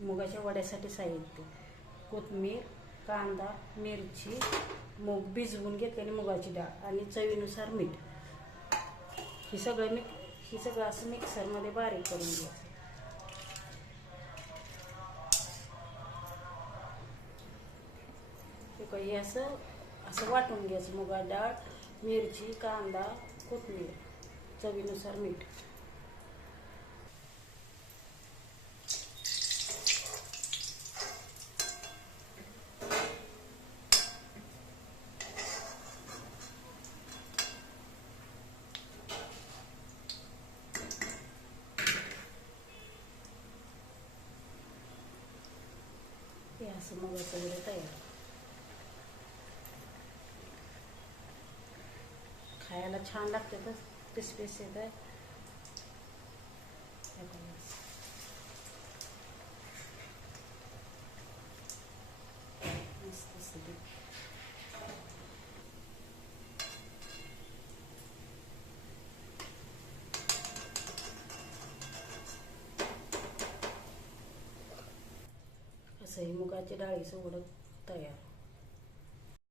मुगाच्या वड्यासाठी साहित्य: कोथिंबीर, कांदा, मिरची, मूग भिजवून घेतलेली मुगाची डाळ आणि चवीनुसार मीठ. हे सगळं असं मिक्सरमध्ये बारीक करून घ्यायचं. हे असं वाटून घ्यायचं. मुगाची डाळ, मिरची, कांदा, कोथिंबीर, चवीनुसार मीठ. हे असं मुगाचं वडे तयार. खायला छान लागते. तर क्रिस्पी येत आहे. असं हे मुगाच्या डाळीचं वडं तयार.